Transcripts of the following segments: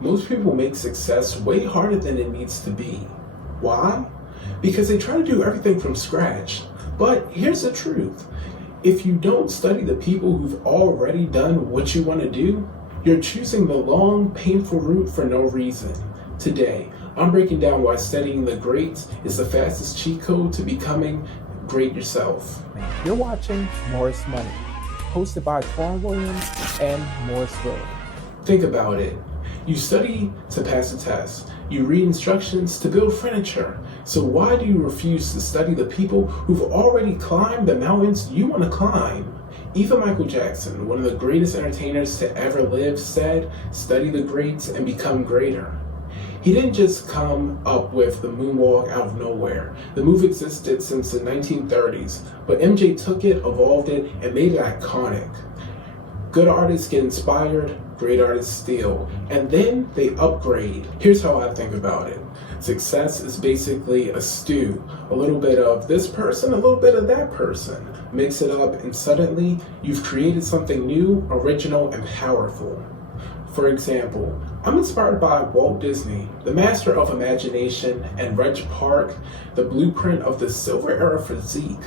Most people make success way harder than it needs to be. Why? Because they try to do everything from scratch. But here's the truth. If you don't study the people who've already done what you want to do, you're choosing the long, painful route for no reason. Today, I'm breaking down why studying the greats is the fastest cheat code to becoming great yourself. You're watching Morris Money, hosted by Twan Williams and Morris Road. Think about it. You study to pass a test. You read instructions to build furniture. So why do you refuse to study the people who've already climbed the mountains you want to climb? Even Michael Jackson, one of the greatest entertainers to ever live, said, "Study the greats and become greater." He didn't just come up with the moonwalk out of nowhere. The move existed since the 1930s, but MJ took it, evolved it, and made it iconic. Good artists get inspired, great artists steal, and then they upgrade. Here's how I think about it. Success is basically a stew. A little bit of this person, a little bit of that person. Mix it up and suddenly you've created something new, original, and powerful. For example, I'm inspired by Walt Disney, the master of imagination, and Reg Park, the blueprint of the silver era physique.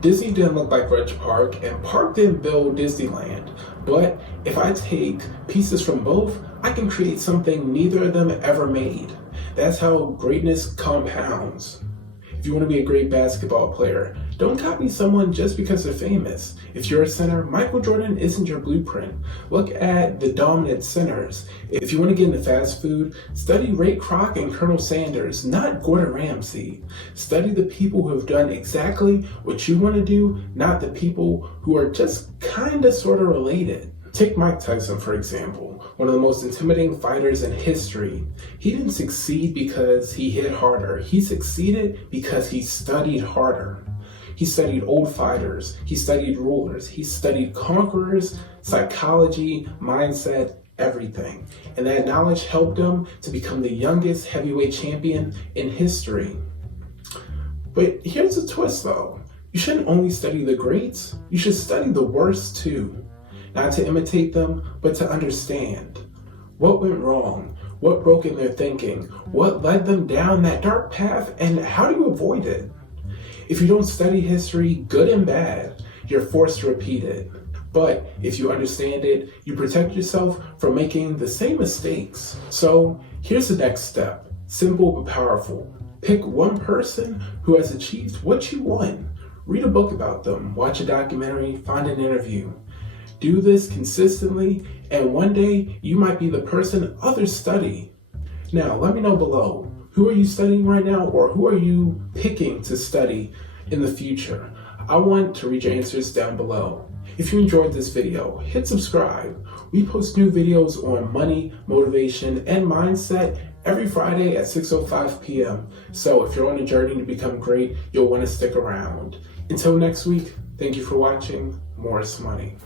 Disney didn't look like Reg Park, and Park didn't build Disneyland. But if I take pieces from both, I can create something neither of them ever made. That's how greatness compounds. If you want to be a great basketball player, don't copy someone just because they're famous. If you're a center, Michael Jordan isn't your blueprint. Look at the dominant centers. If you want to get into fast food, study Ray Kroc and Colonel Sanders, not Gordon Ramsay. Study the people who have done exactly what you want to do, not the people who are just kinda sorta related. Take Mike Tyson, for example, one of the most intimidating fighters in history. He didn't succeed because he hit harder. He succeeded because he studied harder. He studied old fighters. He studied rulers. He studied conquerors, psychology, mindset, everything. And that knowledge helped him to become the youngest heavyweight champion in history. But here's the twist though. You shouldn't only study the greats. You should study the worst too. Not to imitate them, but to understand. What went wrong? What broke in their thinking? What led them down that dark path? And how do you avoid it? If you don't study history, good and bad, you're forced to repeat it. But if you understand it, you protect yourself from making the same mistakes. So here's the next step. Simple but powerful. Pick one person who has achieved what you want. Read a book about them, watch a documentary, find an interview. Do this consistently, and one day you might be the person others study. Now, let me know below. Who are you studying right now, or who are you picking to study in the future? I want to read your answers down below. If you enjoyed this video, hit subscribe. We post new videos on money, motivation, and mindset every Friday at 6:05 p.m. So if you're on a journey to become great, you'll want to stick around. Until next week, thank you for watching Morris Money.